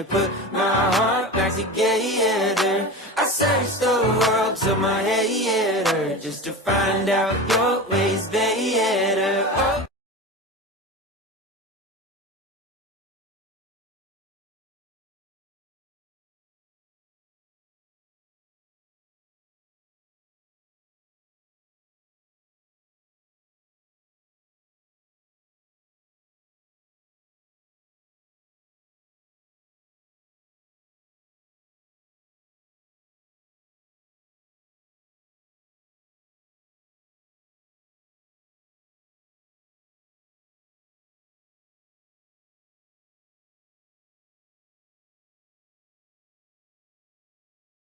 you put my heart back together. I searched the world till my head hurt just to find out you're